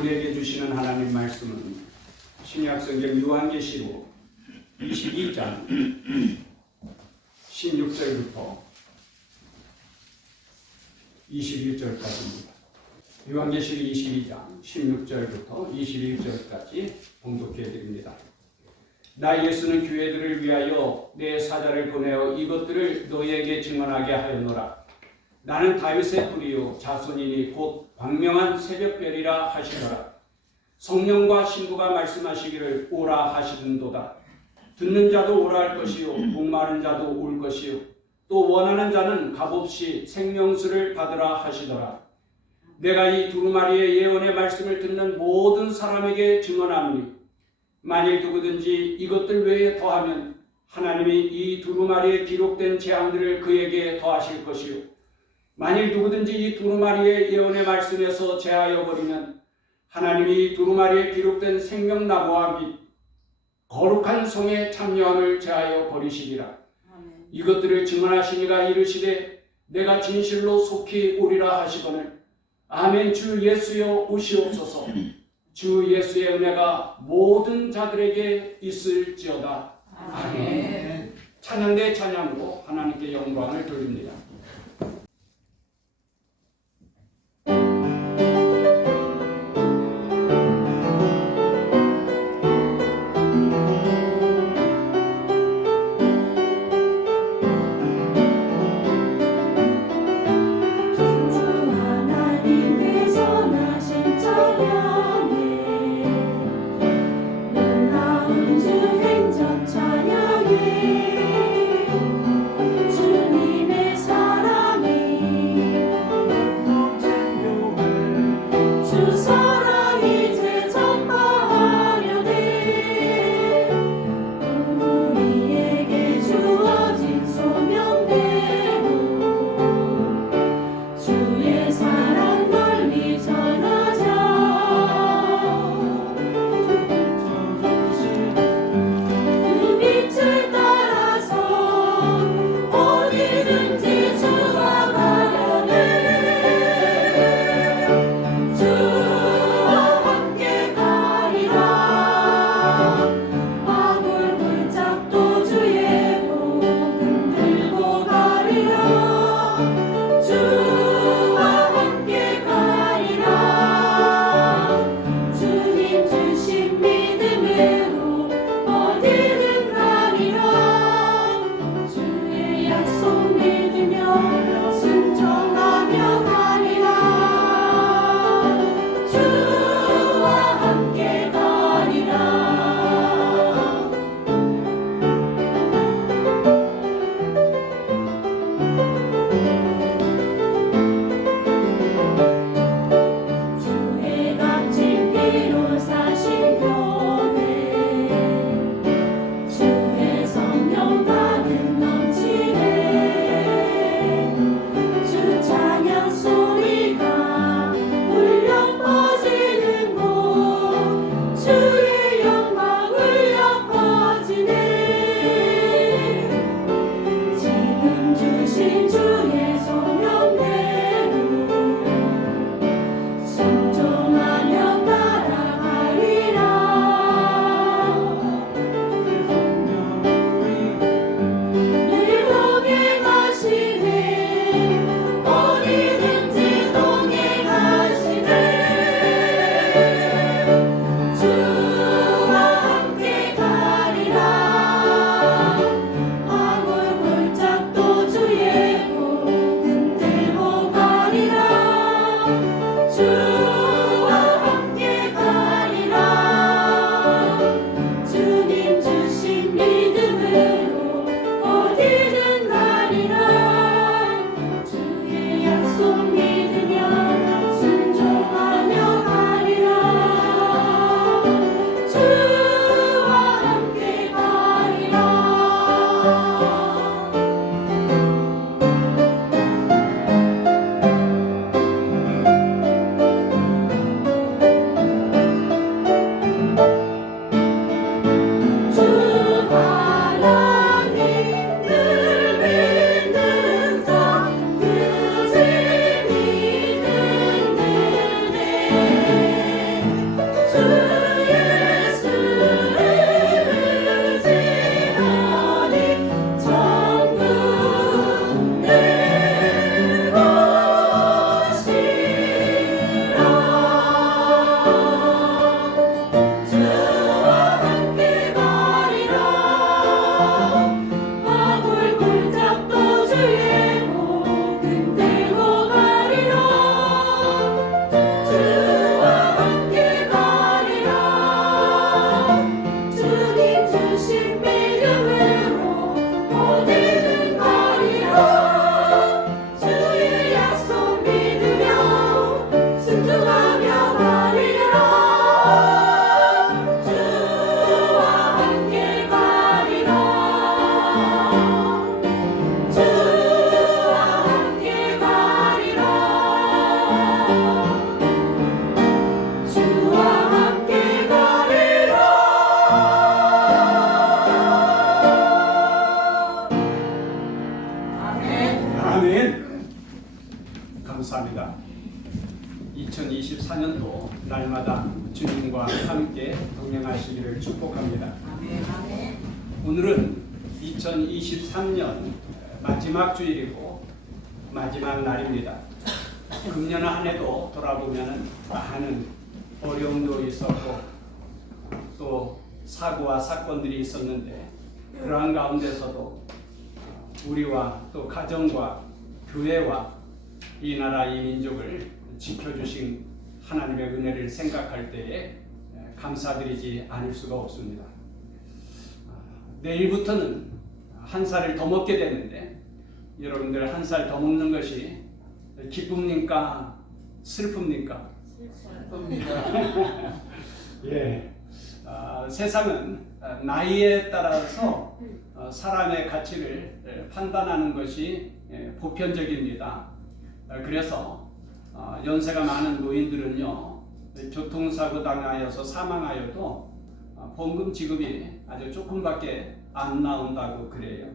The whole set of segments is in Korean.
우리에게 주시는 하나님 말씀은 신약성경 요한계시록 22장 16절부터 21절까지입니다. 요한계시록 22장 16절부터 21절까지 봉독해 드립니다. 나 예수는 교회들을 위하여 내 사자를 보내어 이것들을 너희에게 증언하게 하였노라. 나는 다윗의 뿌리요 자손이니 곧 광명한 새벽별이라 하시더라. 성령과 신부가 말씀하시기를 오라 하시는도다. 듣는 자도 오라 할 것이요 목마른 자도 올 것이요 또 원하는 자는 값없이 생명수를 받으라 하시더라. 내가 이 두루마리의 예언의 말씀을 듣는 모든 사람에게 증언하노니 만일 누구든지 이것들 외에 더하면 하나님이 이 두루마리에 기록된 재앙들을 그에게 더하실 것이요 만일 누구든지 이 두루마리의 예언의 말씀에서 제하여 버리면 하나님이 이 두루마리에 기록된 생명나무와 및 거룩한 성의 참여함을 제하여 버리시리라. 이것들을 증언하시니가 이르시되 내가 진실로 속히 오리라 하시거늘 아멘. 주 예수여 오시옵소서. 주 예수의 은혜가 모든 자들에게 있을지어다. 아멘. 찬양대 찬양으로 하나님께 영광을 돌립니다. 2024년도 날마다 주님과 함께 동행하시기를 축복합니다. 오늘은 2023년 마지막 주일이고 마지막 날입니다. 금년 한 해도 돌아보면 많은 어려움도 있었고 또 사고와 사건들이 있었는데 그러한 가운데서도 우리와 또 가정과 교회와 이 나라 이 민족을 지켜주신 하나님의 은혜를 생각할 때에 감사드리지 않을 수가 없습니다. 내일부터는 한 살을 더 먹게 되는데 여러분들 한 살 더 먹는 것이 기쁩니까? 슬픕니까? 슬픕니다. 예, 세상은 나이에 따라서 사람의 가치를 판단하는 것이 보편적입니다. 그래서 연세가 많은 노인들은요, 교통사고 당하여서 사망하여도 보험금 지급이 아주 조금밖에 안 나온다고 그래요.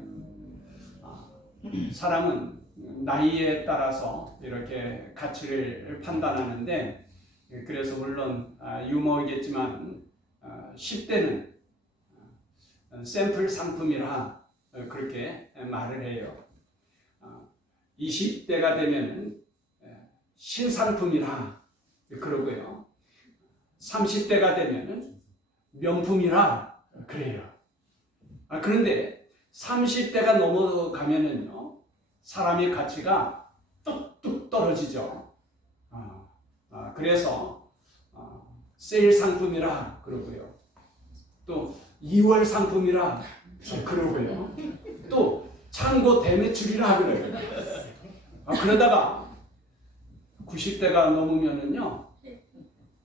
사람은 나이에 따라서 이렇게 가치를 판단하는데, 그래서 물론 유머이겠지만 10대는 샘플 상품이라 그렇게 말을 해요. 20대가 되면 신상품이라 그러고요. 30대가 되면 명품이라 그래요. 그런데 30대가 넘어가면은요, 사람의 가치가 뚝뚝 떨어지죠. 그래서 세일 상품이라 그러고요. 또 2월 상품이라 그러고요. 또 창고 대매출이라 그래요. 그러다가 90대가 넘으면은요,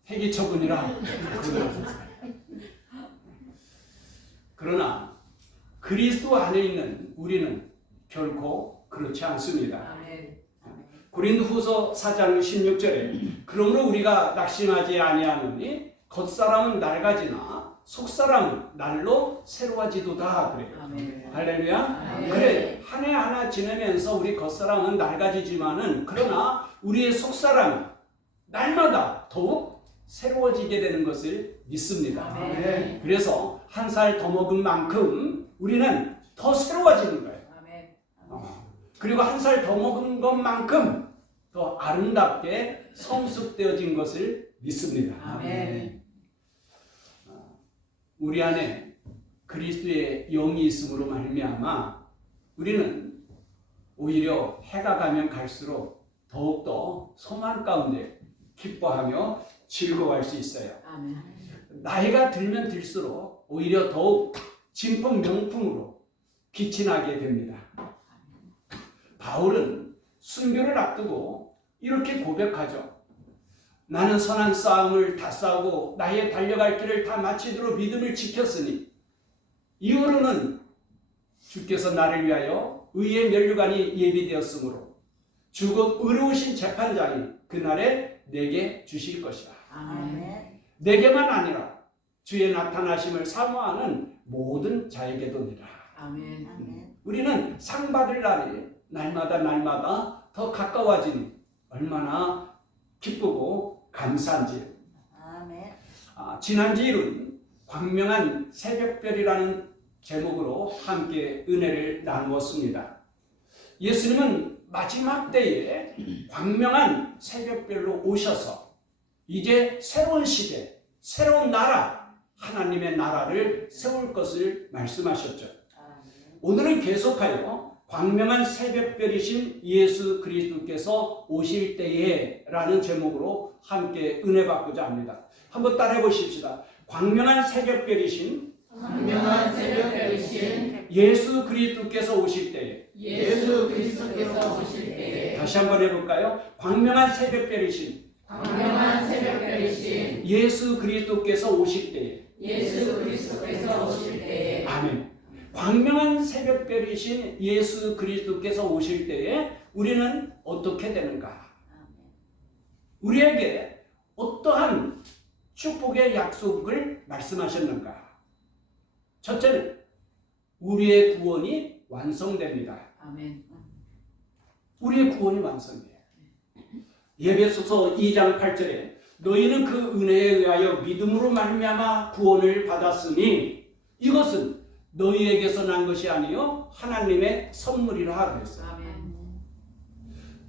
폐기 처분이라 그러더라고요. 그러나 그리스도 안에 있는 우리는 결코 그렇지 않습니다. 고린도후서 4장 16절에 그러므로 우리가 낙심하지 아니하노니 겉사람은 낡아지나 속사람은 날로 새로워지도다 그래요. 할렐루야. 그래, 한 해 하나 지내면서 우리 겉사람은 낡아지지만은 그러나 우리의 속사람은 날마다 더욱 새로워지게 되는 것을 믿습니다. 그래서 한 살 더 먹은 만큼 우리는 더 새로워지는 거예요. 그리고 한 살 더 먹은 것만큼 더 아름답게 성숙되어진 것을 믿습니다. 우리 안에 그리스도의 영이 있음으로 말미암아 우리는 오히려 해가 가면 갈수록 더욱더 소망 가운데 기뻐하며 즐거워할 수 있어요. 나이가 들면 들수록 오히려 더욱 진품 명품으로 빛이 나게 됩니다. 바울은 순교를 앞두고 이렇게 고백하죠. 나는 선한 싸움을 다 싸우고 나의 달려갈 길을 다 마치도록 믿음을 지켰으니 이후로는 주께서 나를 위하여 의의 면류관이 예비되었으므로 주 곧 의로우신 재판장이 그날에 내게 주실 것이라. 내게만 아니라 주의 나타나심을 사모하는 모든 자에게도니라. 우리는 상 받을 날이 날마다 더 가까워지니 얼마나 기쁘고 감사한지. 지난 주일은 광명한 새벽별이라는 제목으로 함께 은혜를 나누었습니다. 예수님은 마지막 때에 광명한 새벽별로 오셔서 이제 새로운 시대, 새로운 나라, 하나님의 나라를 세울 것을 말씀하셨죠. 오늘은 계속하여 광명한 새벽별이신 예수 그리스도께서 오실 때에 라는 제목으로 함께 은혜 받고자 합니다. 한번 따라해 보십시다. 광명한 새벽별이신 예수 그리스도께서 오실 때에. 다시 한번 해볼까요? 광명한 새벽별이신 예수 그리스도께서 오실 때에. 아멘. 광명한 새벽별이신 예수 그리스도께서 오실 때에 우리는 어떻게 되는가? 우리에게 어떠한 축복의 약속을 말씀하셨는가? 첫째는 우리의 구원이 완성됩니다. 우리의 구원이 완성돼요. 에베소서 2장 8절에 너희는 그 은혜에 의하여 믿음으로 말미암아 구원을 받았으니 이것은 너희에게서 난 것이 아니요 하나님의 선물이라 하고 있어요. 아멘.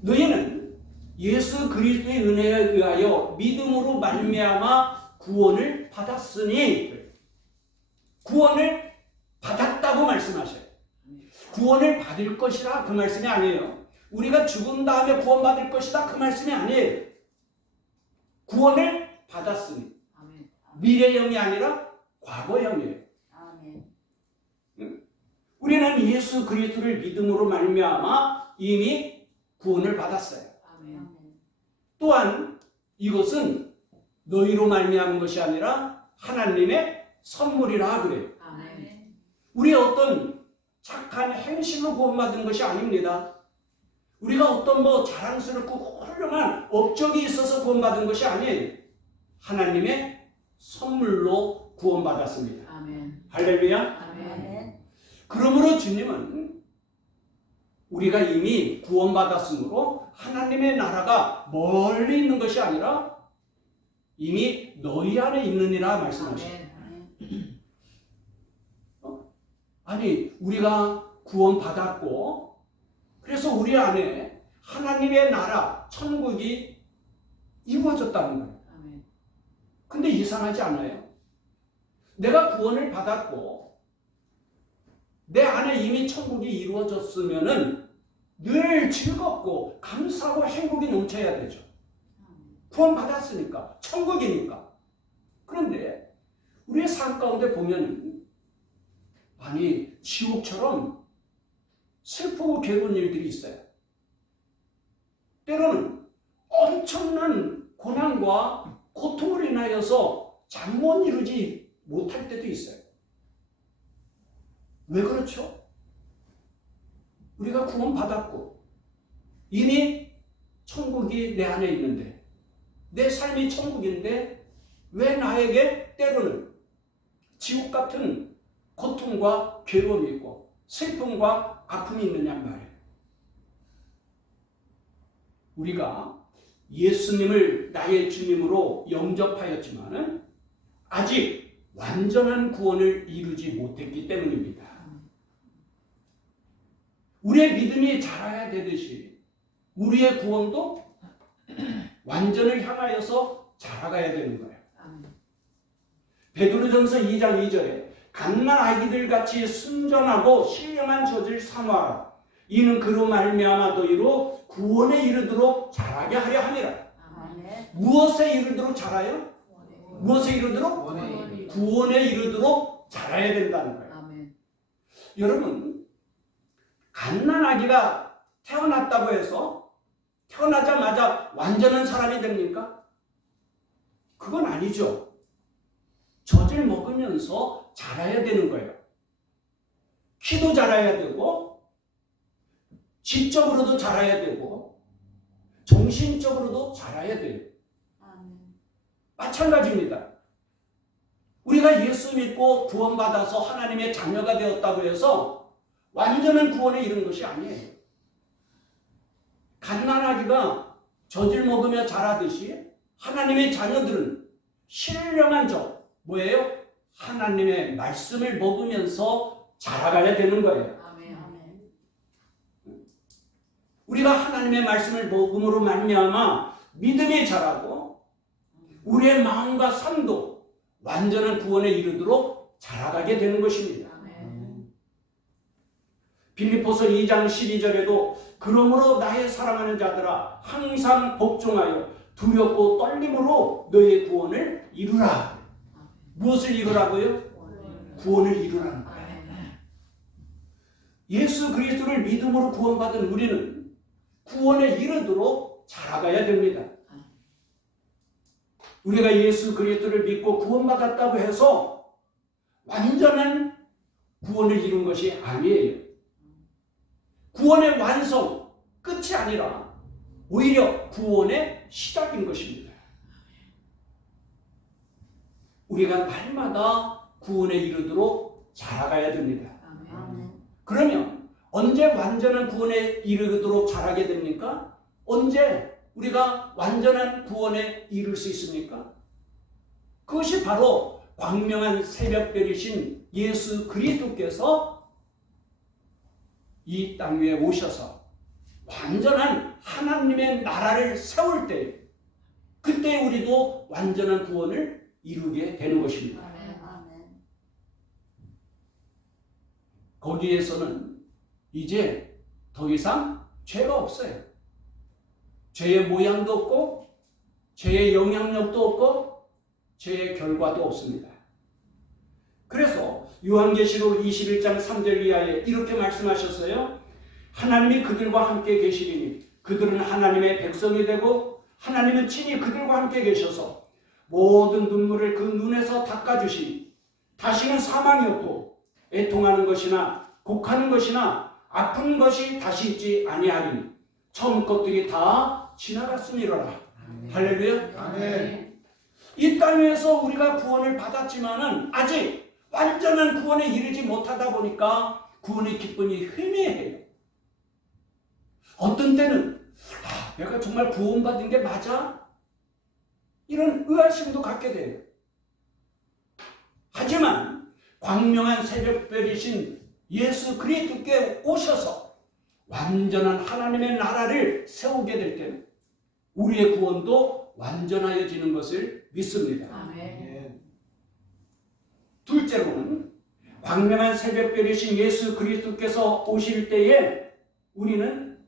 너희는 예수 그리스도의 은혜에 의하여 믿음으로 말미암아 구원을 받았으니 구원을 받았다고 말씀하셔요. 구원을 받을 것이라 그 말씀이 아니에요. 우리가 죽은 다음에 구원받을 것이다 그 말씀이 아니에요. 구원을 받았으니 아멘. 미래형이 아니라 과거형이에요. 아멘. 우리는 예수 그리스도를 믿음으로 말미암아 이미 구원을 받았어요. 아멘. 또한 이것은 너희로 말미암은 것이 아니라 하나님의 선물이라 그래요. 아멘. 우리의 어떤 착한 행실로 구원받은 것이 아닙니다. 우리가 어떤 자랑스럽고 훌륭한 업적이 있어서 구원받은 것이 아니에요. 하나님의 선물로 구원받았습니다. 아멘. 할렐루야. 아멘. 그러므로 주님은 우리가 이미 구원받았으므로 하나님의 나라가 멀리 있는 것이 아니라 이미 너희 안에 있느니라 말씀하십니다. 아니 우리가 구원받았고 그래서 우리 안에 하나님의 나라 천국이 이루어졌다는 거예요. 아멘. 근데 이상하지 않아요? 내가 구원을 받았고 내 안에 이미 천국이 이루어졌으면은 늘 즐겁고 감사하고 행복이 넘쳐야 되죠. 구원받았으니까 천국이니까. 그런데 우리의 삶 가운데 보면 아니 지옥처럼 슬프고 괴로운 일들이 있어요. 때로는 엄청난 고난과 고통을 인하여서 잠 못 이루지 못할 때도 있어요. 왜 그렇죠? 우리가 구원받았고 이미 천국이 내 안에 있는데 내 삶이 천국인데 왜 나에게 때로는 지옥 같은 고통과 괴로움이 있고 슬픔과 아픔이 있느냐 말이에요. 우리가 예수님을 나의 주님으로 영접하였지만은 아직 완전한 구원을 이루지 못했기 때문입니다. 우리의 믿음이 자라야 되듯이 우리의 구원도 완전을 향하여서 자라가야 되는 거예요. 베드로전서 2장 2절에 갓난 아기들 같이 순전하고 신령한 젖을 사모하라. 이는 그로 말미암아 너희로 구원에 이르도록 자라게 하려 함이라. 무엇에 이르도록 자라요? 무엇에 이르도록? 구원에 이르도록 자라야 된다는 거예요. 아멘. 여러분, 갓난 아기가 태어났다고 해서 태어나자마자 완전한 사람이 됩니까? 그건 아니죠. 젖을 먹으면서 자라야 되는 거예요. 키도 자라야 되고 지적으로도 자라야 되고 정신적으로도 자라야 돼요. 마찬가지입니다. 우리가 예수 믿고 구원받아서 하나님의 자녀가 되었다고 해서 완전한 구원에 이른 것이 아니에요. 갓난아기가 젖을 먹으며 자라듯이 하나님의 자녀들은 신령한 젖, 뭐예요? 하나님의 말씀을 먹으면서 자라가야 되는 거예요. 아멘. 우리가 하나님의 말씀을 먹음으로 말미암아 믿음이 자라고 우리의 마음과 삶도 완전한 구원에 이르도록 자라가게 되는 것입니다. 아멘. 빌립보서 2장 12절에도 그러므로 나의 사랑하는 자들아 항상 복종하여 두렵고 떨림으로 너의 구원을 이루라. 무엇을 이루라고요? 구원을 이루라는 거예요. 예수 그리스도를 믿음으로 구원받은 우리는 구원에 이르도록 자라가야 됩니다. 우리가 예수 그리스도를 믿고 구원받았다고 해서 완전한 구원을 이룬 것이 아니에요. 구원의 완성, 끝이 아니라 오히려 구원의 시작인 것입니다. 우리가 날마다 구원에 이르도록 자라가야 됩니다. 그러면 언제 완전한 구원에 이르도록 자라게 됩니까? 언제 우리가 완전한 구원에 이룰 수 있습니까? 그것이 바로 광명한 새벽별이신 예수 그리스도께서 이 땅 위에 오셔서 완전한 하나님의 나라를 세울 때, 그때 우리도 완전한 구원을 이루게 되는 것입니다. 아멘. 거기에서는 이제 더 이상 죄가 없어요. 죄의 모양도 없고 죄의 영향력도 없고 죄의 결과도 없습니다. 그래서 요한계시록 21장 3절 이하에 이렇게 말씀하셨어요. 하나님이 그들과 함께 계시리니 그들은 하나님의 백성이 되고 하나님은 친히 그들과 함께 계셔서 모든 눈물을 그 눈에서 닦아주시니 다시는 사망이 없고 애통하는 것이나 곡하는 것이나 아픈 것이 다시 있지 아니하리니 처음 것들이 다 지나갔음이로라. 할렐루야. 아멘. 이 땅에서 우리가 구원을 받았지만은 아직 완전한 구원에 이르지 못하다 보니까 구원의 기쁨이 희미해요. 어떤 때는 내가 정말 구원받은 게 맞아? 이런 의아심도 갖게 돼요. 하지만 광명한 새벽별이신 예수 그리스도께 오셔서 완전한 하나님의 나라를 세우게 될 때는 우리의 구원도 완전하여지는 것을 믿습니다. 아멘. 둘째로는 광명한 새벽별이신 예수 그리스도께서 오실 때에 우리는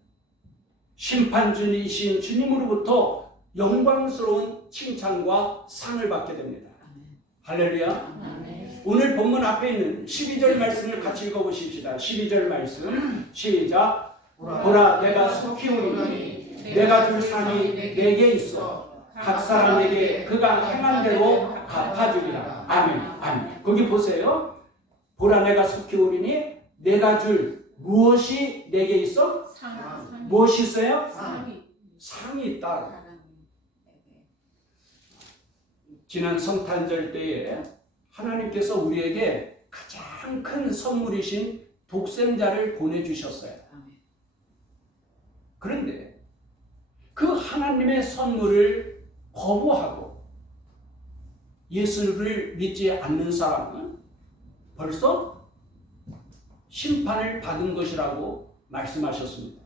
심판주이신 주님으로부터 영광스러운 칭찬과 상을 받게 됩니다. 할렐루야. 아멘. 오늘 본문 앞에 있는 12절 말씀을 같이 읽어보십시다. 12절 말씀 시작. 보라 내가 속히 오리니 내가 줄 상이 내게 있어 각 사람에게 그가 행한 대로 갚아주리라. 아멘. 아멘. 거기 보세요. 보라 내가 속히 오리니 내가 줄 무엇이 내게 있어? 무엇이 있어요? 상이 있다. 지난 성탄절 때에 하나님께서 우리에게 가장 큰 선물이신 독생자를 보내주셨어요. 그런데 그 하나님의 선물을 거부하고 예수를 믿지 않는 사람은 벌써 심판을 받은 것이라고 말씀하셨습니다.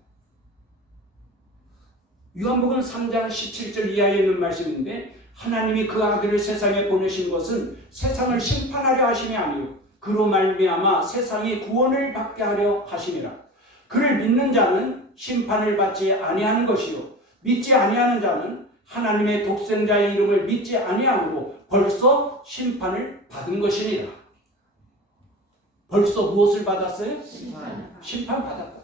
요한복음 3장 17절 이하에 있는 말씀인데 하나님이 그 아들을 세상에 보내신 것은 세상을 심판하려 하심이 아니요 그로 말미암아 세상이 구원을 받게 하려 하심이라. 그를 믿는 자는 심판을 받지 아니하는 것이요 믿지 아니하는 자는 하나님의 독생자의 이름을 믿지 아니함으로 벌써 심판을 받은 것이니라. 벌써 무엇을 받았어요? 심판 받았다.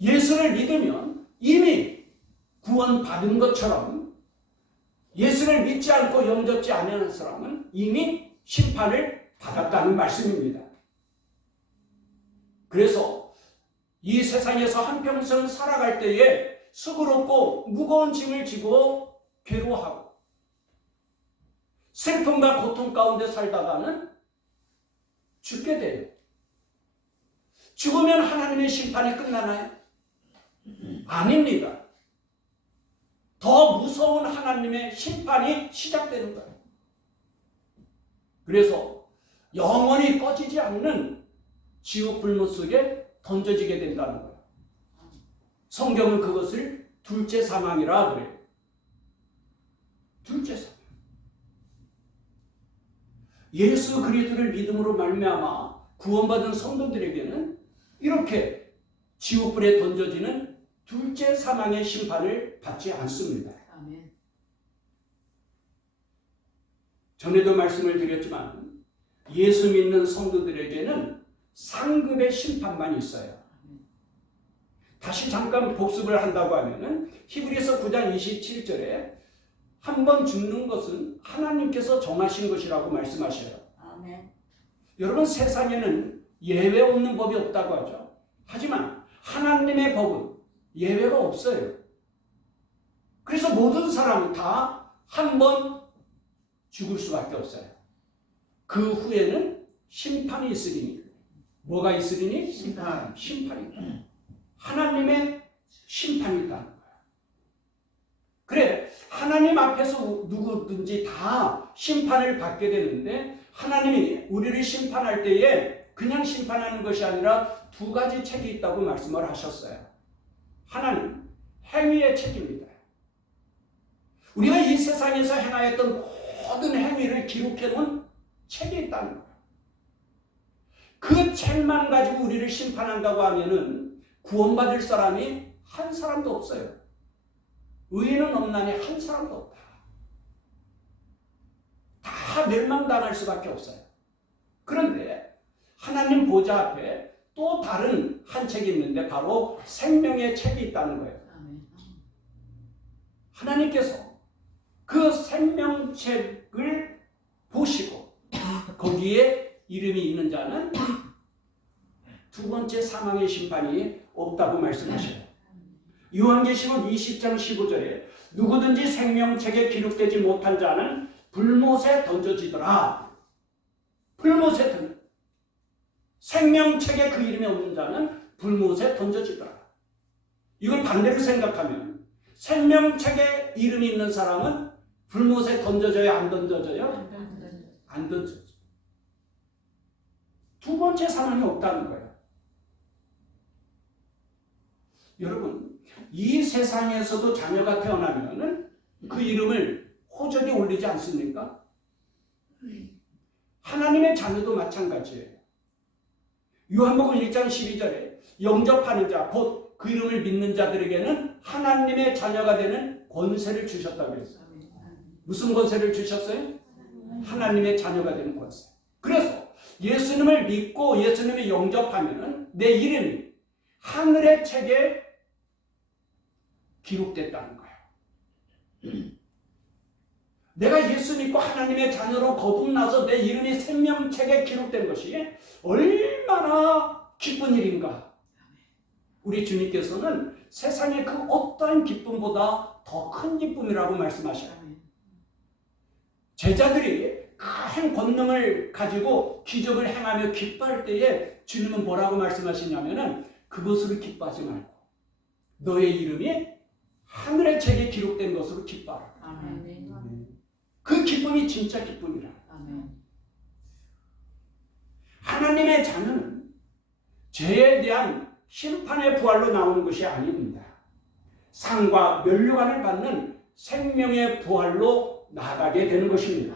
예수를 믿으면 이미 구원 받은 것처럼 예수를 믿지 않고 영접지 않는 사람은 이미 심판을 받았다는 말씀입니다. 그래서 이 세상에서 한평생 살아갈 때에 수고롭고 무거운 짐을 지고 괴로워하고 슬픔과 고통 가운데 살다가는 죽게 돼요. 죽으면 하나님의 심판이 끝나나요? 아닙니다. 더 무서운 하나님의 심판이 시작되는 거예요. 그래서 영원히 꺼지지 않는 지옥 불못 속에 던져지게 된다는 거예요. 성경은 그것을 둘째 사망이라 그래요. 둘째 사망. 예수 그리스도를 믿음으로 말미암아 구원받은 성도들에게는 이렇게 지옥불에 던져지는 둘째 사망의 심판을 받지 않습니다. 아멘. 전에도 말씀을 드렸지만 예수 믿는 성도들에게는 상급의 심판만 있어요. 다시 잠깐 복습을 한다고 하면은 히브리서 9장 27절에 한 번 죽는 것은 하나님께서 정하신 것이라고 말씀하셔요. 아멘. 여러분 세상에는 예외 없는 법이 없다고 하죠. 하지만 하나님의 법은 예외가 없어요. 그래서 모든 사람은 다 한 번 죽을 수밖에 없어요. 그 후에는 심판이 있으리니 뭐가 있으리니? 심판. 심판이. 하나님의 심판이 있다는 거예요. 그래, 하나님 앞에서 누구든지 다 심판을 받게 되는데 하나님이 우리를 심판할 때에 그냥 심판하는 것이 아니라 두 가지 책이 있다고 말씀을 하셨어요. 하나는 행위의 책입니다. 우리가 이 세상에서 행하였던 모든 행위를 기록해놓은 책이 있다는 거예요. 그 책만 가지고 우리를 심판한다고 하면은 구원받을 사람이 한 사람도 없어요. 의인은 없나니 한 사람도 없다. 다 멸망당할 수밖에 없어요. 그런데 하나님 보좌 앞에 또 다른 한 책이 있는데 바로 생명의 책이 있다는 거예요. 하나님께서 그 생명책을 보시고 거기에 이름이 있는 자는 두 번째 사망의 심판이 없다고 말씀하셔요. 요한계시록 20장 15절에 누구든지 생명책에 기록되지 못한 자는 불못에 던져지더라. 불못에 던져. 생명책에 그 이름이 없는 자는 불못에 던져지더라. 이걸 반대로 생각하면 생명책에 이름이 있는 사람은 불못에 던져져요? 안 던져져요? 안 던져져. 두 번째 사망이 없다는 거예요. 여러분, 이 세상에서도 자녀가 태어나면 그 이름을 호적에 올리지 않습니까? 하나님의 자녀도 마찬가지예요. 요한복음 1장 12절에 영접하는 자, 곧 그 이름을 믿는 자들에게는 하나님의 자녀가 되는 권세를 주셨다고 했어요. 무슨 권세를 주셨어요? 하나님의 자녀가 되는 권세. 그래서 예수님을 믿고 예수님을 영접하면 내 이름이 하늘의 책에 기록됐다는 거예요. 내가 예수 믿고 하나님의 자녀로 거듭나서 내 이름이 생명책에 기록된 것이 얼마나 기쁜 일인가. 우리 주님께서는 세상의 그 어떠한 기쁨보다 더 큰 기쁨이라고 말씀하셔요. 제자들이 큰 권능을 가지고 기적을 행하며 기뻐할 때에 주님은 뭐라고 말씀하시냐면은 그것으로 기뻐하지 말고 너의 이름이 하늘의 책에 기록된 것으로 기뻐하라. 그 기쁨이 진짜 기쁨이라. 하나님의 자녀는 죄에 대한 심판의 부활로 나오는 것이 아닙니다. 상과 면류관을 받는 생명의 부활로 나가게 되는 것입니다.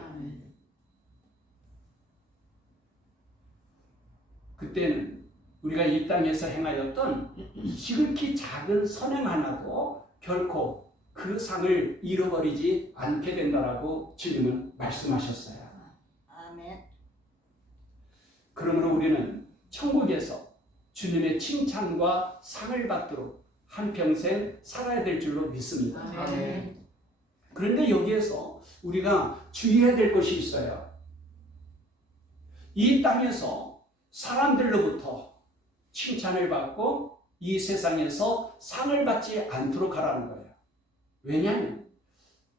그때는 우리가 이 땅에서 행하였던 지극히 작은 선행 하나도 결코 그 상을 잃어버리지 않게 된다라고 주님은 말씀하셨어요. 아멘. 그러므로 우리는 천국에서 주님의 칭찬과 상을 받도록 한평생 살아야 될 줄로 믿습니다. 아멘. 그런데 여기에서 우리가 주의해야 될 것이 있어요. 이 땅에서 사람들로부터 칭찬을 받고 이 세상에서 상을 받지 않도록 하라는 거예요. 왜냐하면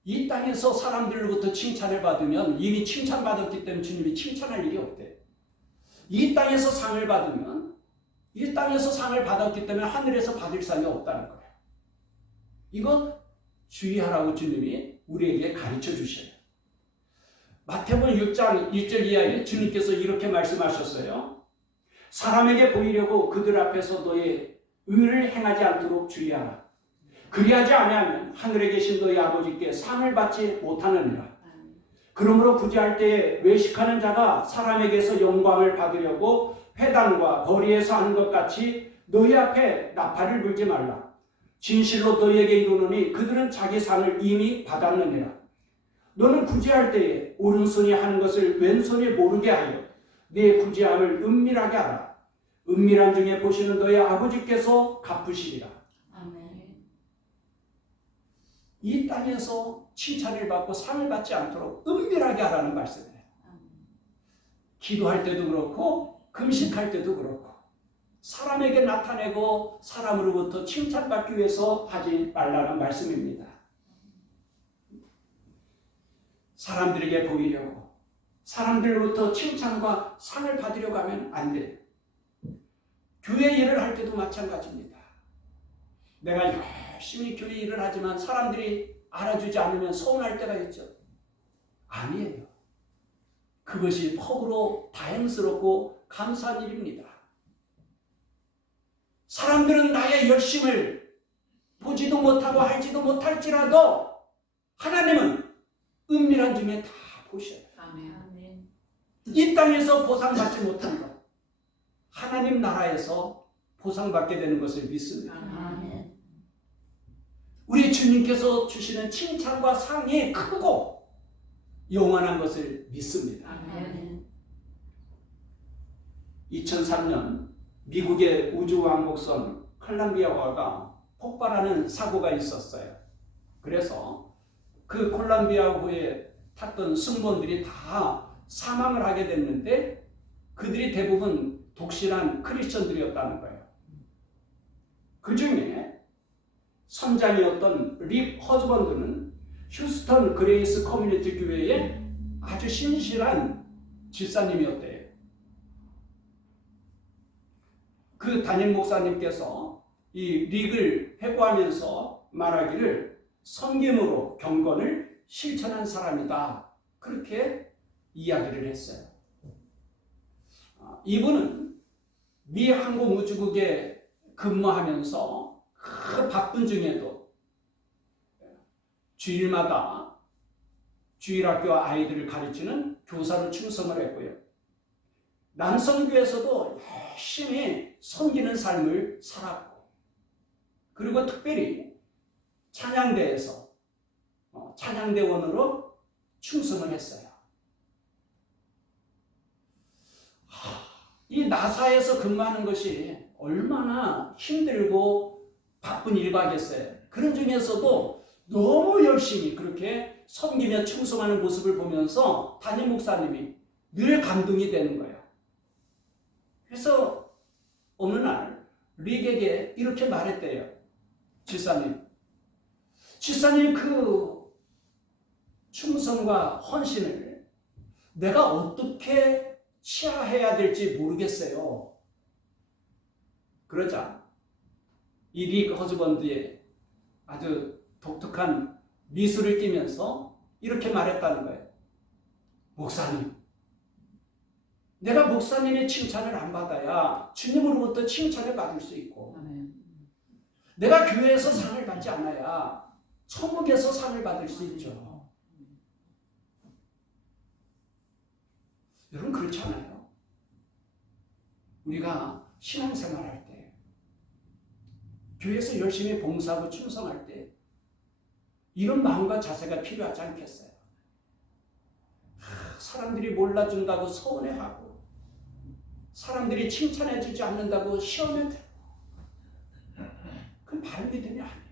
이 땅에서 사람들로부터 칭찬을 받으면 이미 칭찬받았기 때문에 주님이 칭찬할 일이 없대요. 이 땅에서 상을 받으면 이 땅에서 상을 받았기 때문에 하늘에서 받을 상이 없다는 거예요. 이거 주의하라고 주님이 우리에게 가르쳐 주셔요. 마태복음 6장 1절 이하에 주님께서 이렇게 말씀하셨어요. 사람에게 보이려고 그들 앞에서 너의 의를 행하지 않도록 주의하라. 그리하지 아니하면 하늘에 계신 너희 아버지께 상을 받지 못하느니라. 그러므로 구제할 때에 외식하는 자가 사람에게서 영광을 받으려고 회당과 거리에서 하는 것 같이 너희 앞에 나팔을 불지 말라. 진실로 너희에게 이르노니 그들은 자기 상을 이미 받았느니라. 너는 구제할 때에 오른손이 하는 것을 왼손이 모르게 하여 네 구제함을 은밀하게 하라. 은밀한 중에 보시는 너희 아버지께서 갚으시리라. 아멘. 이 땅에서 칭찬을 받고 상을 받지 않도록 은밀하게 하라는 말씀이에요. 기도할 때도 그렇고 금식할 때도 그렇고 사람에게 나타내고 사람으로부터 칭찬받기 위해서 하지 말라는 말씀입니다. 사람들에게 보이려고 사람들로부터 칭찬과 상을 받으려고 하면 안 돼요. 교회 일을 할 때도 마찬가지입니다. 내가 열심히 교회 일을 하지만 사람들이 알아주지 않으면 서운할 때가 있죠. 아니에요. 그것이 퍽으로 다행스럽고 감사한 일입니다. 사람들은 나의 열심을 보지도 못하고 알지도 못할지라도 하나님은 은밀한 중에 다 보셔요. 아멘. 이 땅에서 보상받지 못한 것, 하나님 나라에서 보상받게 되는 것을 믿습니다. 아멘. 우리 주님께서 주시는 칭찬과 상이 크고 영원한 것을 믿습니다. 아멘. 2003년 미국의 우주왕복선 콜롬비아호가 폭발하는 사고가 있었어요. 그래서 그 콜롬비아호에 탔던 승무원들이 다 사망을 하게 됐는데 그들이 대부분 독실한 크리스천들이었다는 거예요. 그 중에 선장이었던 릭 허즈번드는 휴스턴 그레이스 커뮤니티 교회의 아주 신실한 집사님이었대요. 그 담임 목사님께서 이 릭을 회고하면서 말하기를 섬김으로 경건을 실천한 사람이다. 그렇게 이야기를 했어요. 이분은 미 항공우주국에 근무하면서 그 바쁜 중에도 주일마다 주일학교 아이들을 가르치는 교사로 충성을 했고요. 남성교에서도 열심히 섬기는 삶을 살았고, 그리고 특별히 찬양대에서 찬양대원으로 충성을 했어요. 이 나사에서 근무하는 것이 얼마나 힘들고 바쁜 일과겠어요. 그런 중에서도 너무 열심히 그렇게 섬기며 충성하는 모습을 보면서 담임 목사님이 늘 감동이 되는 거예요. 그래서 어느 날 릭에게 이렇게 말했대요. 집사님 그 충성과 헌신을 내가 어떻게 치하해야 될지 모르겠어요. 그러자 이 릭 허즈번드의 아주 독특한 미소를 띠면서 이렇게 말했다는 거예요. 목사님, 내가 목사님의 칭찬을 안 받아야 주님으로부터 칭찬을 받을 수 있고, 내가 교회에서 상을 받지 않아야 천국에서 상을 받을 수 있죠. 여러분 그렇지 않아요? 우리가 신앙생활할 때, 교회에서 열심히 봉사하고 충성할 때 이런 마음과 자세가 필요하지 않겠어요? 사람들이 몰라준다고 서운해하고, 사람들이 칭찬해주지 않는다고 시험에 들고, 그건 바른 믿음이 아니에요.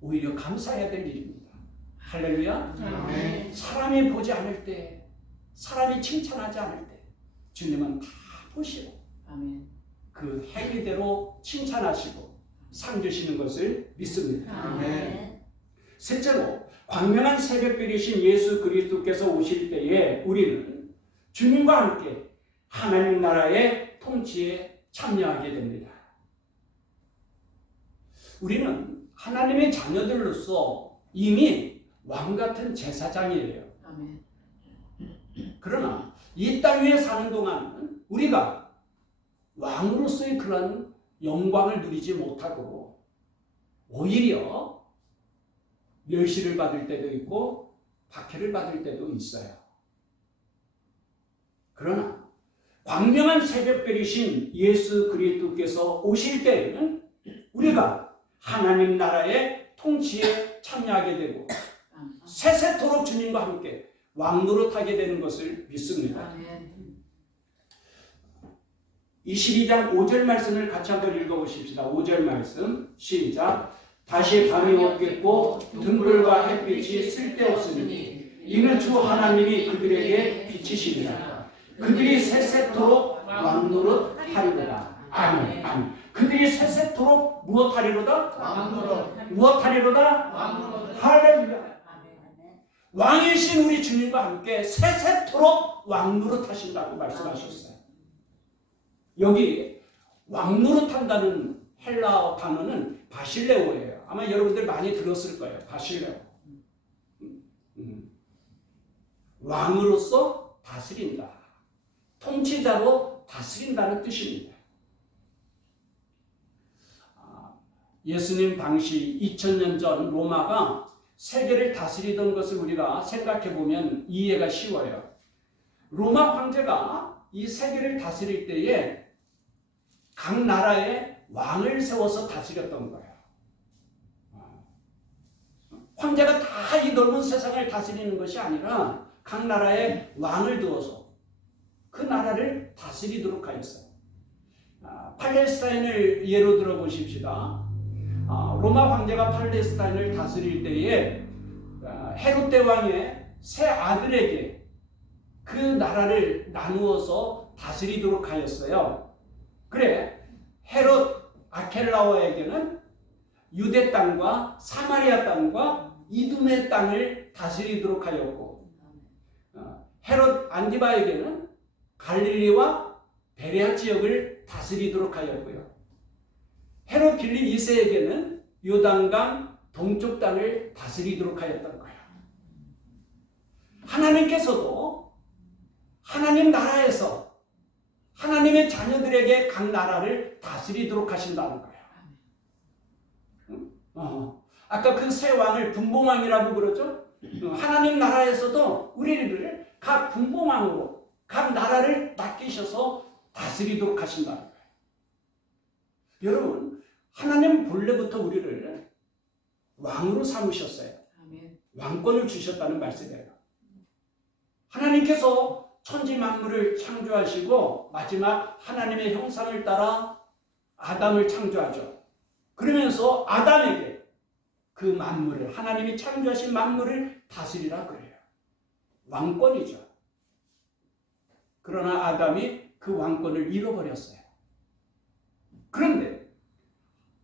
오히려 감사해야 될 일입니다. 할렐루야. 아멘. 사람이 보지 않을 때, 사람이 칭찬하지 않을 때 주님은 다 보시고 그 행위대로 칭찬하시고 상 주시는 것을 믿습니다. 아멘. 셋째로, 광명한 새벽별이신 예수 그리스도께서 오실 때에 우리는 주님과 함께 하나님 나라의 통치에 참여하게 됩니다. 우리는 하나님의 자녀들로서 이미 왕같은 제사장이에요. 그러나 이 땅 위에 사는 동안 우리가 왕으로서의 그런 영광을 누리지 못하고 오히려 멸시를 받을 때도 있고 박해를 받을 때도 있어요. 그러나 광명한 새벽별이신 예수 그리스도께서 오실 때에는 우리가 하나님 나라의 통치에 참여하게 되고 세세토록 주님과 함께 왕노릇하게 되는 것을 믿습니다. 22장 5절 말씀을 같이 한번 읽어보십시다. 5절 말씀 시작. 다시 밤이 없겠고 등불과 햇빛이 쓸데없으니 이는 주 하나님이 그들에게 비치시니라. 그들이 세세토록 왕노릇 하리로다. 아멘. 아멘. 그들이 세세토록 무엇하리로다? 왕노릇. 무엇하리로다? 왕노릇. 할렐루야. 왕이신 우리 주님과 함께 세세토록 왕노릇 하신다고 말씀하셨어요. 여기 왕노릇 한다는 헬라어 단어는 바실레오예요. 아마 여러분들 많이 들었을 거예요. 바실레오. 왕으로서 다스린다. 통치자로 다스린다는 뜻입니다. 예수님 당시 2000년 전 로마가 세계를 다스리던 것을 우리가 생각해 보면 이해가 쉬워요. 로마 황제가 이 세계를 다스릴 때에 각 나라에 왕을 세워서 다스렸던 거예요. 황제가 다 이 넓은 세상을 다스리는 것이 아니라 각 나라에 왕을 두어서 그 나라를 다스리도록 하였어요. 팔레스타인을 예로 들어 보십시다. 로마 황제가 팔레스타인을 다스릴 때에 헤롯 대왕의 세 아들에게 그 나라를 나누어서 다스리도록 하였어요. 그래 헤롯 아켈라오에게는 유대 땅과 사마리아 땅과 이두메 땅을 다스리도록 하였고, 헤롯 안디바에게는 갈릴리와 베레아 지역을 다스리도록 하였고요. 헤롯 빌립 2세에게는 요단강 동쪽 땅을 다스리도록 하였던 거예요. 하나님께서도 하나님 나라에서 하나님의 자녀들에게 각 나라를 다스리도록 하신다는 거예요. 아까 그 세 왕을 분봉왕이라고 그러죠? 하나님 나라에서도 우리를 각 분봉왕으로 각 나라를 맡기셔서 다스리도록 하신다는 거예요. 여러분, 하나님 본래부터 우리를 왕으로 삼으셨어요. 왕권을 주셨다는 말씀이에요. 하나님께서 천지 만물을 창조하시고 마지막 하나님의 형상을 따라 아담을 창조하죠. 그러면서 아담에게 그 만물을, 하나님이 창조하신 만물을 다스리라 그래요. 왕권이죠. 그러나 아담이 그 왕권을 잃어버렸어요. 그런데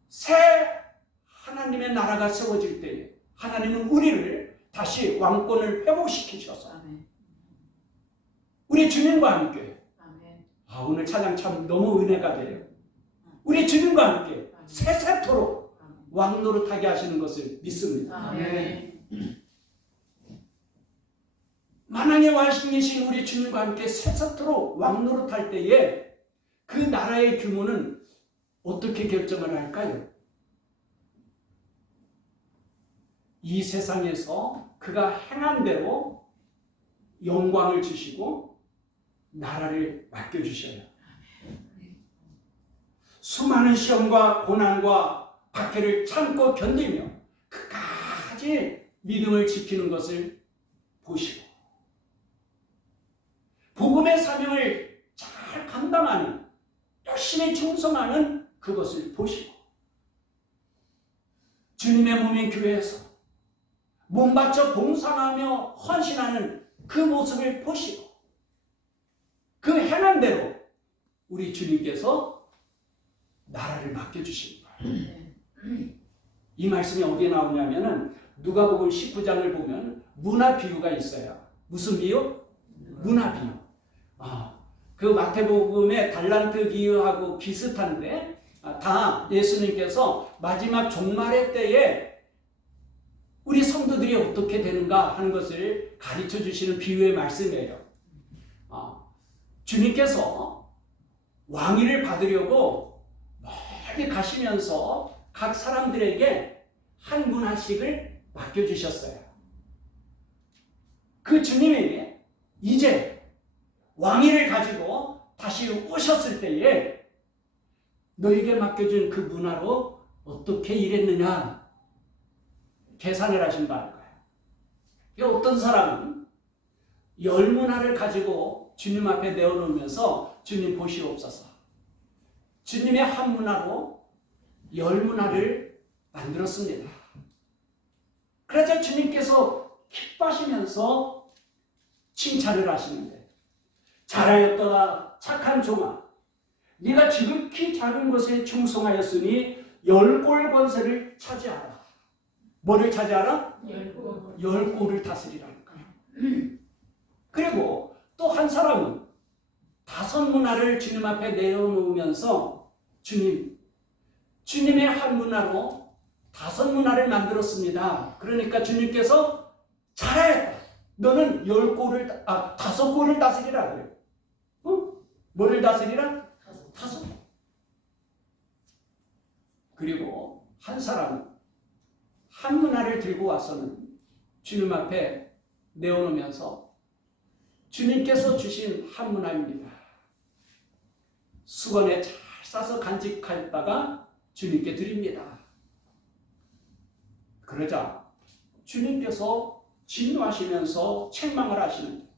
새 하나님의 나라가 세워질 때에 하나님은 우리를 다시 왕권을 회복시키셔서 우리 주님과 함께, 오늘 찬양 참 너무 은혜가 돼요. 우리 주님과 함께 세세토록 왕노릇하게 하시는 것을 믿습니다. 만왕의 왕이신 우리 주님과 함께 세세토록 왕노릇할 때에 그 나라의 규모는 어떻게 결정을 할까요? 이 세상에서 그가 행한 대로 영광을 주시고 나라를 맡겨주셔요. 수많은 시험과 고난과 박해를 참고 견디며 끝까지 믿음을 지키는 것을 보시고 복음의 사명을 잘 감당하는, 열심히 충성하는 그것을 보시고 주님의 몸인 교회에서 몸바쳐 봉사하며 헌신하는 그 모습을 보시고 그 행한 대로 우리 주님께서 나라를 맡겨주신 거예요. 이 말씀이 어디에 나오냐면은 누가복음 19장을 보면 문화 비유가 있어요. 무슨 비유? 문화 비유. 그 마태복음의 달란트 비유하고 비슷한데 다 예수님께서 마지막 종말의 때에 우리 성도들이 어떻게 되는가 하는 것을 가르쳐 주시는 비유의 말씀이에요. 주님께서 왕위를 받으려고 멀리 가시면서 각 사람들에게 한 문화씩을 맡겨주셨어요. 그 주님이 이제 왕위를 가지고 다시 오셨을 때에 너에게 맡겨준 그 문화로 어떻게 일했느냐 계산을 하신다는 거예요. 어떤 사람은 10문화를 가지고 주님 앞에 내어놓으면서 주님 보시옵소서. 주님의 한 문화로 10문화를 만들었습니다. 그래서 주님께서 기뻐하시면서 칭찬을 하시는데, 잘하였도다 착한 종아, 네가 지극히 작은 것에 충성하였으니 10골 권세를 차지하라. 뭐를 차지하라? 10골을 다스리라는 거예요. 그리고 또 한 사람은 5문화를 주님 앞에 내어놓으면서 주님 주님의 한 문화로 5문화를 만들었습니다. 그러니까 주님께서 잘했다. 너는 5골을 다스리라 그래요. 뭐를 다스리라? 5. 그리고 한 사람은 한 문화를 들고 와서는 주님 앞에 내어놓으면서 주님께서 주신 한 문화입니다. 수건에 잘 싸서 간직했다가 주님께 드립니다. 그러자 주님께서 진노하시면서 책망을 하시는데,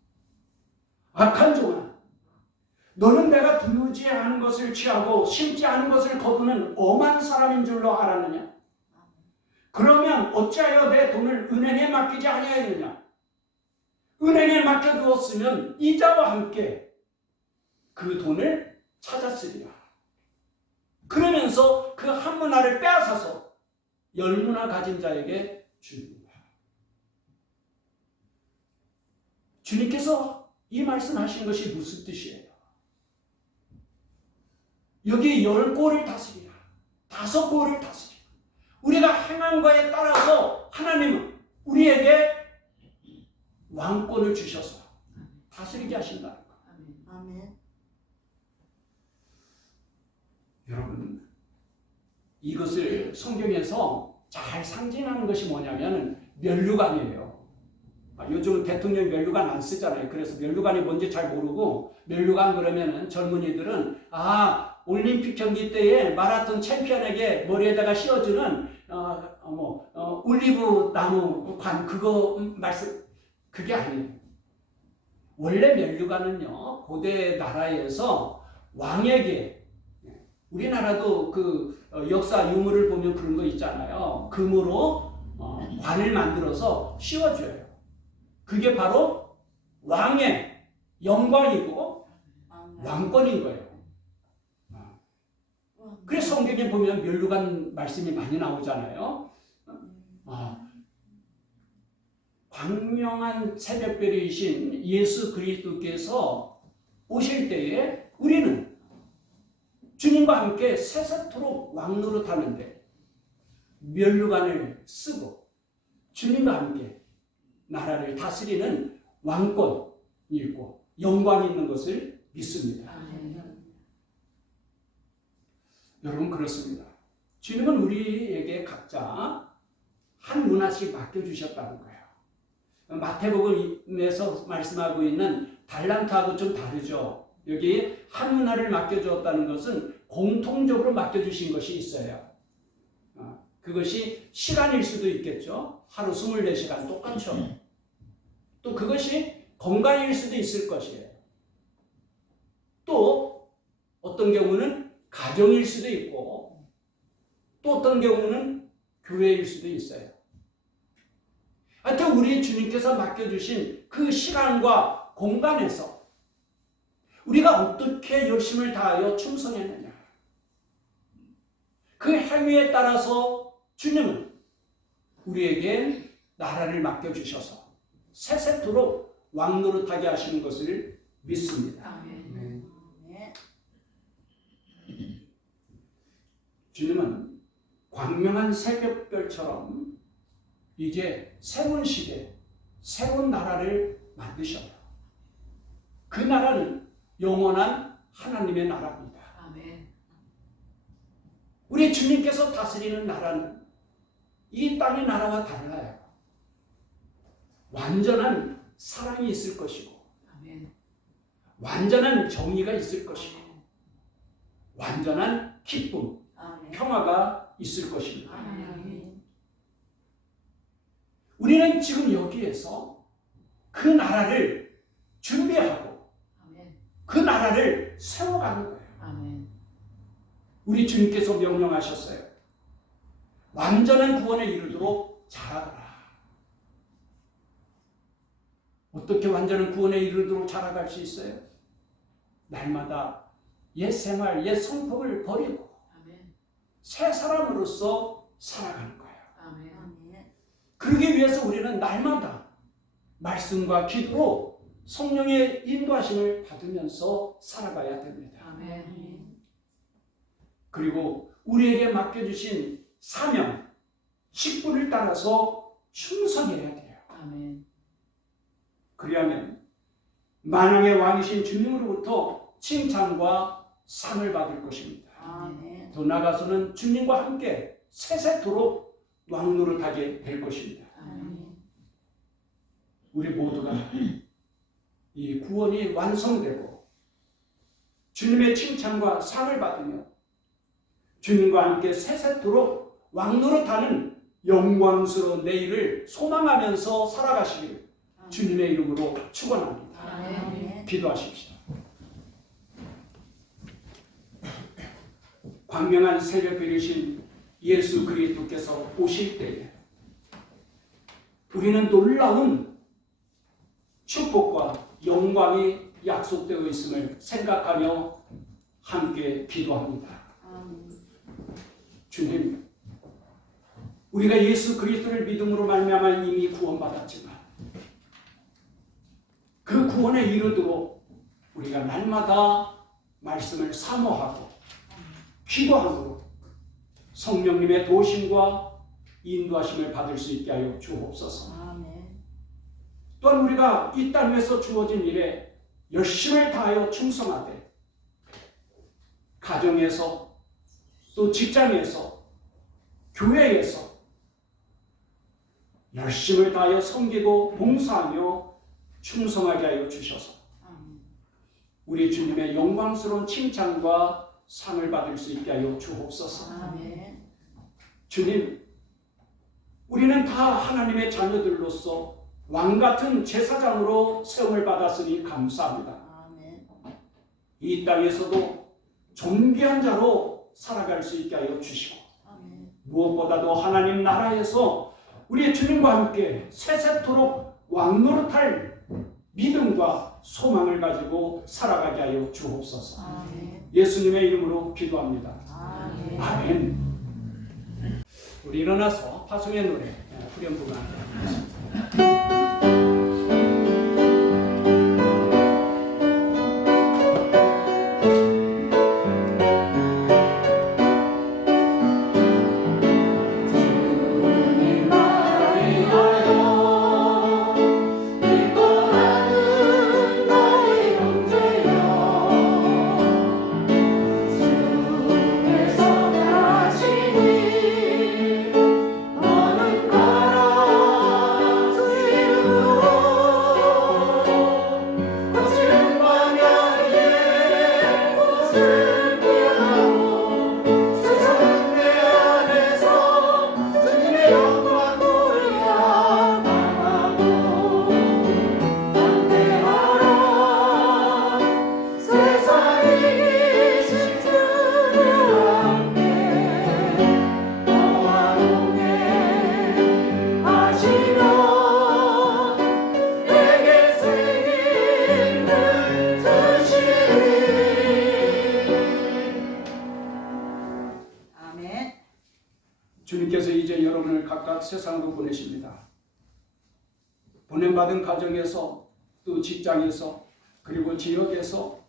악한 종아, 너는 내가 두지 않은 것을 취하고 심지 않은 것을 거두는 엄한 사람인 줄로 알았느냐? 그러면 어찌하여 내 돈을 은행에 맡기지 아니하였느냐? 은행에 맡겨두었으면 이자와 함께 그 돈을 찾았으리라. 그러면서 그 한 문화를 빼앗아서 10문화 가진 자에게 줍니다. 주님께서 이 말씀하신 것이 무슨 뜻이에요? 여기 10골을 다스리라, 5골을 다스리라. 우리가 행한 거에 따라서 하나님은 우리에게 왕권을 주셔서 다스리게 하신다는 거. 아멘. 여러분, 이것을 성경에서 잘 상징하는 것이 뭐냐면 면류관이에요. 요즘 대통령 면류관 안 쓰잖아요. 그래서 면류관이 뭔지 잘 모르고, 면류관 그러면은 젊은이들은 올림픽 경기 때에 마라톤 챔피언에게 머리에다가 씌워주는 올리브 나무 관, 그거 말씀, 그게 아니에요. 원래 면류관은요, 고대 나라에서 왕에게, 우리나라도 그 역사 유물을 보면 그런 거 있잖아요. 금으로 관을 만들어서 씌워줘요. 그게 바로 왕의 영광이고 왕권인 거예요. 그래서 성경에 보면 면류관 말씀이 많이 나오잖아요. 광명한 새벽별이신 예수 그리스도께서 오실 때에 우리는 주님과 함께 세세토록 왕노릇하는데 면류관을 쓰고 주님과 함께 나라를 다스리는 왕권이 있고 영광이 있는 것을 믿습니다. 여러분, 그렇습니다. 주님은 우리에게 각자 한 문화씩 맡겨주셨다는 거예요. 마태복음에서 말씀하고 있는 달란트하고 좀 다르죠. 여기 한 문화를 맡겨주었다는 것은 공통적으로 맡겨주신 것이 있어요. 그것이 시간일 수도 있겠죠. 하루 24시간 똑같죠. 또 그것이 건강일 수도 있을 것이에요. 또 어떤 경우는 가정일 수도 있고, 또 어떤 경우는 교회일 수도 있어요. 하여튼 우리 주님께서 맡겨주신 그 시간과 공간에서 우리가 어떻게 열심을 다하여 충성했느냐, 그 행위에 따라서 주님은 우리에게 나라를 맡겨주셔서 세세토록 왕노릇하게 하시는 것을 믿습니다. 주님은 광명한 새벽별처럼 이제 새로운 시대, 새로운 나라를 만드셔요. 그 나라는 영원한 하나님의 나라입니다. 우리 주님께서 다스리는 나라는 이 땅의 나라와 달라요. 완전한 사랑이 있을 것이고, 완전한 정의가 있을 것이고, 완전한 기쁨, 평화가 있을 것입니다. 우리는 지금 여기에서 그 나라를 준비하고 그 나라를 세워가는 거예요. 우리 주님께서 명령하셨어요. 완전한 구원에 이르도록 자라가라. 어떻게 완전한 구원에 이르도록 자라갈 수 있어요? 날마다 옛 생활, 옛 성품을 버리고 새 사람으로서 살아가는 거예요. 그러기 위해서 우리는 날마다 말씀과 기도로 성령의 인도하심을 받으면서 살아가야 됩니다. 그리고 우리에게 맡겨주신 사명, 직분을 따라서 충성해야 돼요. 아멘. 그리하면 만왕의 왕이신 주님으로부터 칭찬과 상을 받을 것입니다. 아멘. 더 나아가서는 주님과 함께 세세토록 왕노릇하게 될 것입니다. 아멘. 우리 모두가 이 구원이 완성되고 주님의 칭찬과 상을 받으며 주님과 함께 세세토록 왕노릇하는 영광스러운 내일을 소망하면서 살아가시기를 주님의 이름으로 축원합니다. 아멘. 기도하십시오. 광명한 새벽별이신 예수 그리스도께서 오실 때에 우리는 놀라운 축복과 영광이 약속되어 있음을 생각하며 함께 기도합니다. 아멘. 주님, 우리가 예수 그리스도를 믿음으로 말미암아 이미 구원받았지만 그 구원에 이르도록 우리가 날마다 말씀을 사모하고 기도함으로 성령님의 도심과 인도하심을 받을 수 있게 하여 주옵소서. 아멘. 또한 우리가 이 땅 위에서 주어진 일에 열심을 다하여 충성하되 가정에서 또 직장에서 교회에서 열심을 다하여 섬기고 봉사하며 충성하게 하여 주셔서 아멘. 우리 주님의 영광스러운 칭찬과 상을 받을 수 있게 하여 주옵소서. 아멘. 주님, 우리는 다 하나님의 자녀들로서 왕같은 제사장으로 세움을 받았으니 감사합니다. 아멘. 이 땅에서도 존귀한 자로 살아갈 수 있게 하여 주시고 아멘. 무엇보다도 하나님 나라에서 우리 주님과 함께 세세토록 왕노릇할 믿음과 소망을 가지고 살아가게 하여 주옵소서. 아멘. 예수님의 이름으로 기도합니다. 아멘. 아멘. 우리 일어나서 파송의 노래 후렴부가 하겠습니다. 주님께서 이제 여러분을 각각 세상으로 보내십니다. 보냄받은 가정에서 또 직장에서 그리고 지역에서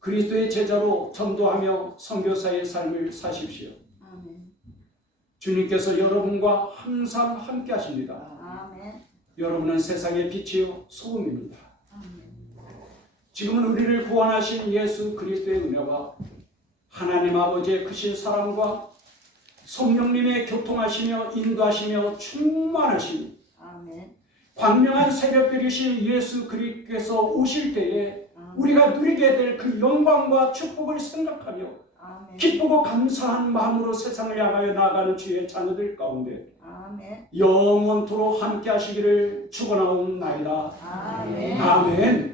그리스도의 제자로 전도하며 선교사의 삶을 사십시오. 아멘. 주님께서 여러분과 항상 함께 하십니다. 아멘. 여러분은 세상의 빛이요 소금입니다. 아멘. 지금은 우리를 구원하신 예수 그리스도의 은혜와 하나님 아버지의 크신 사랑과 성령님의 교통하시며 인도하시며 충만하신 아멘. 광명한 새벽별이신 예수 그리스도께서 오실 때에 우리가 누리게 될 그 영광과 축복을 생각하며 아멘. 기쁘고 감사한 마음으로 세상을 향하여 나아가는 주의 자녀들 가운데 아멘. 영원토록 함께 하시기를 축원하옵나이다. 아멘. 아멘.